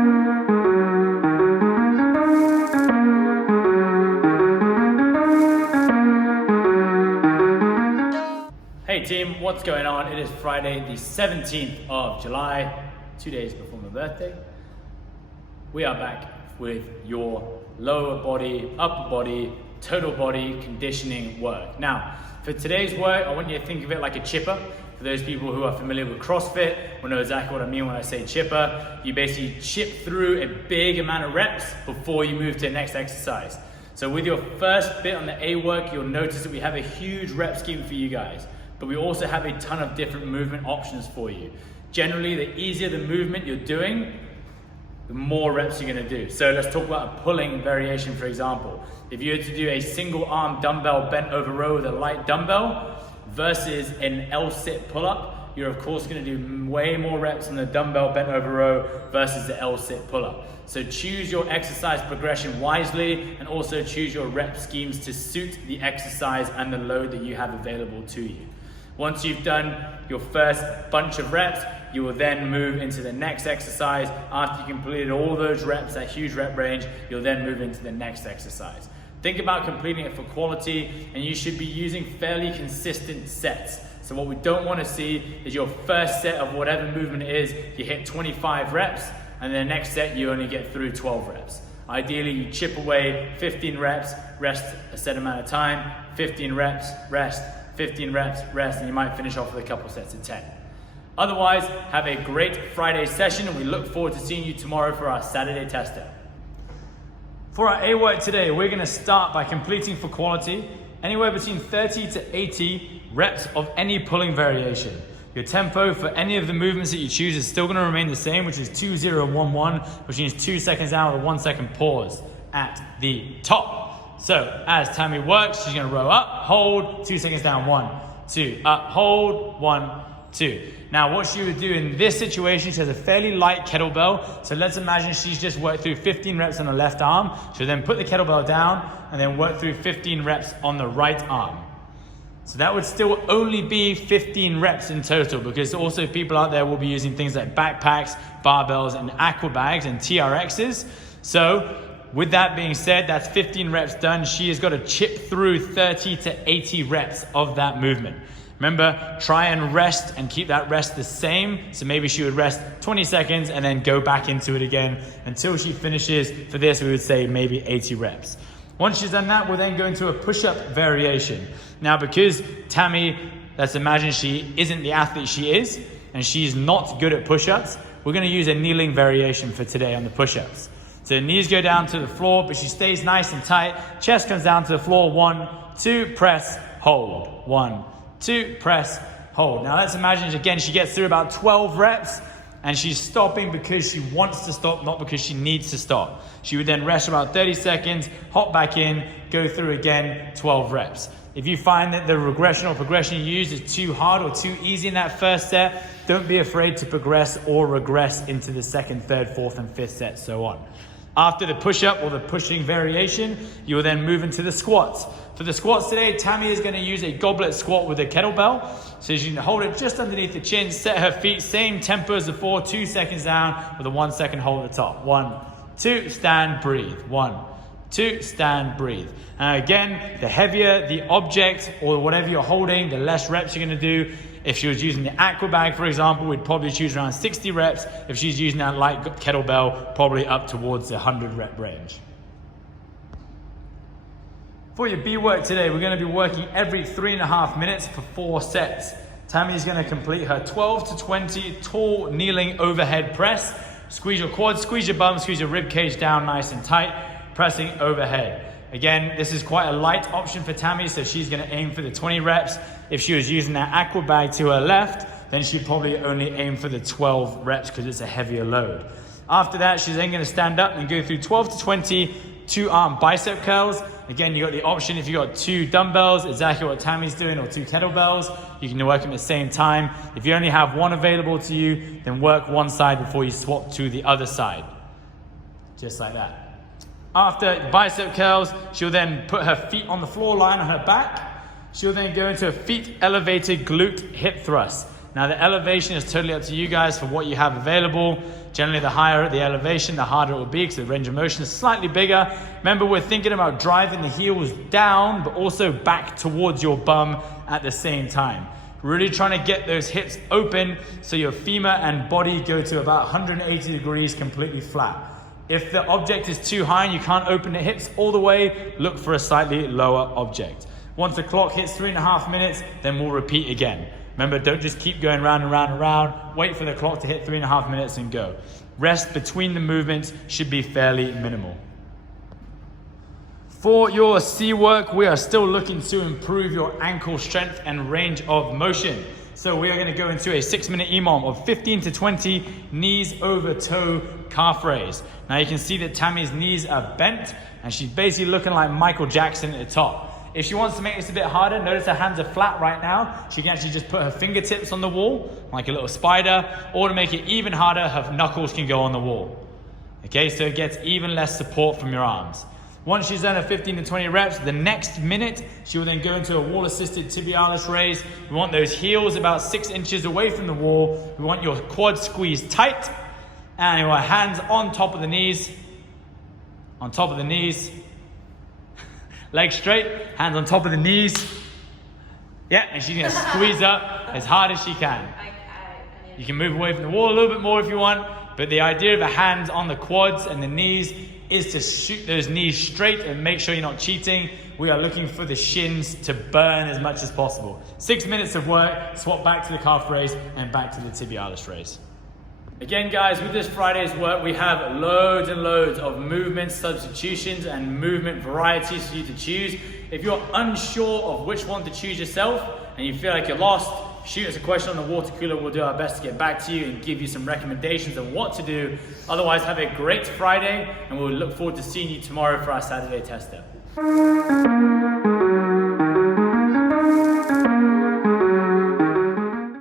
Hey team, what's going on? It is Friday the 17th of July, 2 days before my birthday. We are back with your lower body, upper body, total body conditioning work. Now, for today's work, I want you to think of it like a chipper. For those people who are familiar with CrossFit, will know exactly what I mean when I say chipper. You basically chip through a big amount of reps before you move to the next exercise. So with your first bit on the A work, you'll notice that we have a huge rep scheme for you guys. But we also have a ton of different movement options for you. Generally, the easier the movement you're doing, the more reps you're gonna do. So let's talk about a pulling variation, for example. If you were to do a single arm dumbbell bent over row with a light dumbbell versus an L-sit pull-up, you're of course gonna do way more reps on the dumbbell bent over row versus the L-sit pull-up. So choose your exercise progression wisely and also choose your rep schemes to suit the exercise and the load that you have available to you. Once you've done your first bunch of reps, you will then move into the next exercise. After you completed all those reps, that huge rep range, you'll then move into the next exercise. Think about completing it for quality, and you should be using fairly consistent sets. So what we don't want to see is your first set of whatever movement it is, you hit 25 reps, and the next set you only get through 12 reps. Ideally, you chip away 15 reps, rest a set amount of time, 15 reps, rest, 15 reps, rest, and you might finish off with a couple sets of 10. Otherwise, have a great Friday session, and we look forward to seeing you tomorrow for our Saturday tester. For our A work today, we're gonna start by completing for quality anywhere between 30 to 80 reps of any pulling variation. Your tempo for any of the movements that you choose is still gonna remain the same, which is 2-0-1-1, which means 2 seconds down with a 1 second pause at the top. So as Tammy works, she's gonna row up, hold, 2 seconds down, 1, 2, up, hold, 1, 2. Now what she would do in this situation, she has a fairly light kettlebell. So let's imagine she's just worked through 15 reps on the left arm. She'll then put the kettlebell down and then work through 15 reps on the right arm. So that would still only be 15 reps in total, because also people out there will be using things like backpacks, barbells, and aqua bags and TRXs. So with that being said, that's 15 reps done. She has got to chip through 30 to 80 reps of that movement. Remember, try and rest and keep that rest the same. So maybe she would rest 20 seconds and then go back into it again until she finishes. For this, we would say maybe 80 reps. Once she's done that, we'll then go into a push-up variation. Now, because Tammy, let's imagine she isn't the athlete she is, and she's not good at push-ups, we're gonna use a kneeling variation for today on the push-ups. So knees go down to the floor, but she stays nice and tight. Chest comes down to the floor. 1, 2, press, hold. 1, 2, press, hold. Now let's imagine, again, she gets through about 12 reps and she's stopping because she wants to stop, not because she needs to stop. She would then rest about 30 seconds, hop back in, go through again, 12 reps. If you find that the regression or progression you use is too hard or too easy in that first set, don't be afraid to progress or regress into the second, third, fourth, and fifth set, so on. After the push-up or the pushing variation, you will then move into the squats. For the squats today, Tammy is going to use a goblet squat with a kettlebell. So you can hold it just underneath the chin, set her feet, same tempo as before, 2 seconds down with a 1 second hold at the top. 1, 2, stand, breathe. 1, 2, stand, breathe. And again, the heavier the object or whatever you're holding, the less reps you're going to do. If she was using the aqua bag, for example, we'd probably choose around 60 reps. If she's using that light kettlebell, probably up towards the 100 rep range. For your B work today, we're going to be working every 3.5 minutes for 4 sets. Tammy's going to complete her 12 to 20 tall kneeling overhead press. Squeeze your quads, squeeze your bum, squeeze your rib cage down nice and tight, pressing overhead. Again, this is quite a light option for Tammy, so she's going to aim for the 20 reps. If she was using that aqua bag to her left, then she'd probably only aim for the 12 reps because it's a heavier load. After that, she's then going to stand up and go through 12 to 20 2-arm bicep curls. Again, you got the option if you got 2 dumbbells, exactly what Tammy's doing, or 2 kettlebells. You can work them at the same time. If you only have one available to you, then work one side before you swap to the other side. Just like that. After bicep curls, she'll then put her feet on the floor, line on her back. She'll then go into a feet elevated glute hip thrust. Now the elevation is totally up to you guys for what you have available. Generally the higher the elevation, the harder it will be because the range of motion is slightly bigger. Remember, we're thinking about driving the heels down, but also back towards your bum at the same time. Really trying to get those hips open so your femur and body go to about 180 degrees completely flat. If the object is too high and you can't open the hips all the way, look for a slightly lower object. Once the clock hits 3.5 minutes, then we'll repeat again. Remember, don't just keep going round and round and round. Wait for the clock to hit 3.5 minutes and go. Rest between the movements should be fairly minimal. For your C work, we are still looking to improve your ankle strength and range of motion. So we are going to go into a 6-minute EMOM of 15 to 20 knees over toe calf raise. Now you can see that Tammy's knees are bent and she's basically looking like Michael Jackson at the top. If she wants to make this a bit harder, notice her hands are flat right now. She can actually just put her fingertips on the wall like a little spider, or to make it even harder, her knuckles can go on the wall. Okay, so it gets even less support from your arms. Once she's done her 15 to 20 reps, the next minute, she will then go into a wall-assisted tibialis raise. We want those heels about 6 inches away from the wall. We want your quads squeezed tight. And your hands on top of the knees. On top of the knees. Legs straight, hands on top of the knees. Yeah, and she's gonna squeeze up as hard as she can. You can move away from the wall a little bit more if you want, but the idea of the hands on the quads and the knees is to shoot those knees straight and make sure you're not cheating. We are looking for the shins to burn as much as possible. 6 minutes of work, swap back to the calf raise and back to the tibialis raise. Again, guys, with this Friday's work, we have loads and loads of movement substitutions and movement varieties for you to choose. If you're unsure of which one to choose yourself and you feel like you're lost, shoot us a question on the water cooler. We'll do our best to get back to you and give you some recommendations on what to do. Otherwise, have a great Friday, and we'll look forward to seeing you tomorrow for our Saturday tester.